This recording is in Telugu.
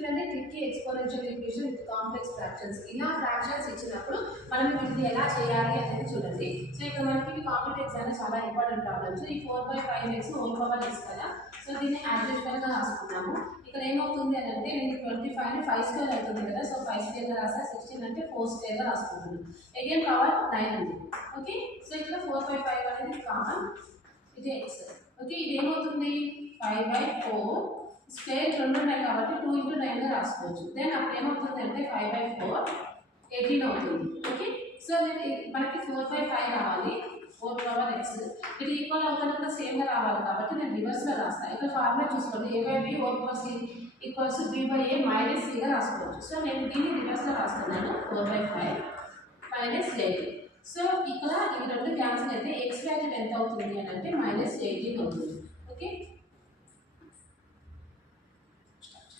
చూడండి tricky exponential equation with complex fractions. ఇలా ఫ్రాక్షన్స్ ఇచ్చినప్పుడు మనం వీటిని ఎలా చేయాలి అనేది చూడండి. సో ఇక్కడ మనకి కాంపిటేటివ్స్ అనేది చాలా ఇంపార్టెంట్ ప్రాబ్లమ్స్. ఈ 4/5x హోల్ పవర్ x కదా. సో దీన్ని యాజిటివ్గా రాసుకున్నాము. ఇక్కడ ఏమవుతుంది అని అంటే నేను 25 ని 5 స్క్వేర్ అవుతుంది కదా. సో 5 స్క్వేర్గా రాసా, 16 అంటే 4 స్క్వేర్గా రాసుకుంటున్నాను. అగైన్ పవర్ 9 ఉంది. ఓకే, సో ఇక్కడ 4/5 అనేది కామన్, ఇది x. ఓకే, ఇది ఏమవుతుంది 5/4 స్క్వేర్ 2 ఉన్నాయి కాబట్టి 2 into 9 గా రాసుకోవచ్చు. దెన్ అప్పుడు ఏమవుతుంది అంటే 5/4 18 అవుతుంది. ఓకే, సో మనకి 4/5 రావాలి, 4 పవర్ x. ఇది ఈక్వల్ అవుతున్నప్పుడు సేమ్ గా రావాలి కాబట్టి నేను రివర్స్ లో రాస్తాను. ఇక్కడ ఫార్ములా చూసుకోండి, a/b whole power c equals b/a minus c గా రాసుకోవచ్చు. సో నేను దీన్ని రివర్స్ లో రాస్తున్నాను, 4/5 మైనస్ 18. సో ఇక్కడ ఇవి రెండు క్యాన్సిల్ అయితే x వాల్యూ ఎంత అవుతుంది అని అంటే -18 అవుతుంది. ఓకే,